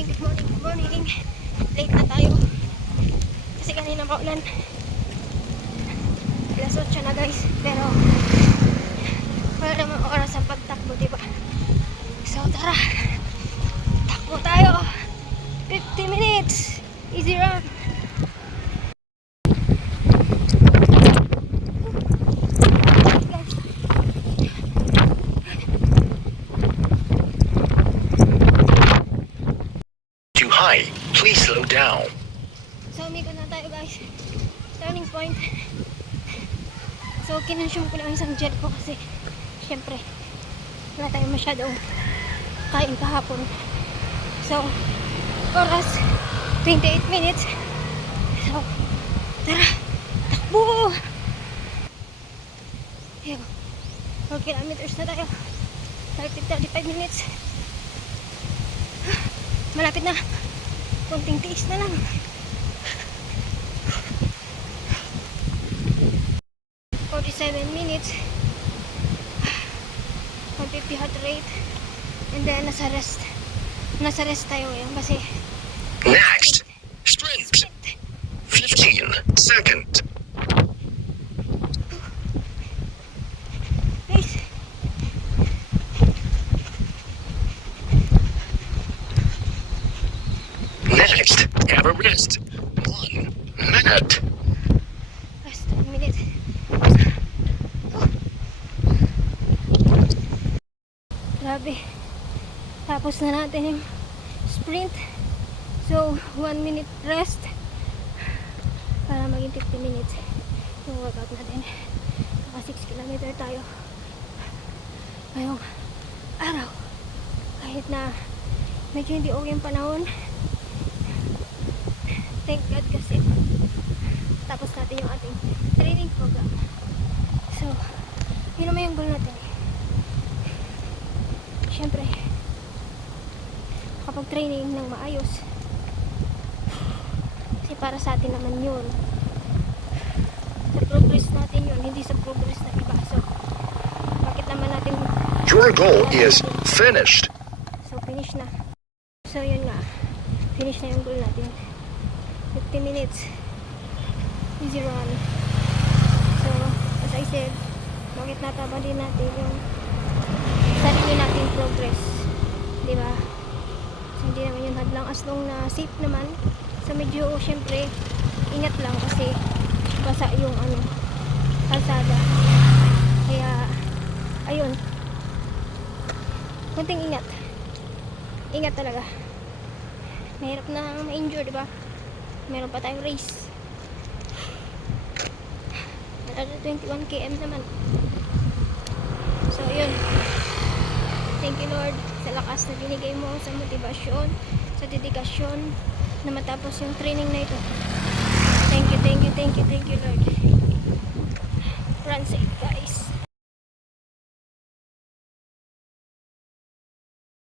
morning, good morning, good morning. Late na tayo. Kasi kanina maulan. Alas 8 na guys. Pero wala naman oras ang pagtakbo, diba? So tara, takbo tayo. 50 minutes. Easy run. Too high. Please slow down. So umikot na tayo guys. Turning point. So kinonsume ko lang isang gel ko kasi syempre wala tayong masyadong kain kahapon. So oras 28 minutes. So tara, takbo. Ayun, 4 kilometers na tayo. 35 minutes. Malapit na. Konting tiis na lang. 47 minutes. 150 heart rate. And then nasa rest. Nasa rest tayo ngayon kasi Next. Sprint. 15 seconds. Please. Next. Have a rest. 1 minute. Rest 1 minute. Grabe. Tapos na natin yung sprint. So, 1 minute rest para maging 50 minutes yung workout natin. Naka 6 kilometer tayo ngayong araw. Kahit na medyo hindi okay yung panahon, thank God kasi tapos natin yung ating training program. So, yun naman yung goal natin eh. Siyempre, kapag training ng maayos, kasi para sa atin naman yun, sa progress natin yun, hindi sa progress ng iba. So bakit naman natin Your goal is finished. so finish na. So yun nga, finish na yung goal natin. 50 minutes easy run. So as I said, bakit nataba din natin yung sarili natin progress, diba? So hindi naman yun hadlang as long na safe naman. So medyo syempre ingat lang kasi basa yung kalsada. Kaya ayun, konting ingat. Ingat talaga. Mahirap na ma-injure, diba? Meron pa tayong race. Another 21 km naman. So yun, thank you Lord sa lakas na binigay mo, sa motibasyon, sa dedikasyon na matapos yung training na ito. Thank you, thank you, thank you.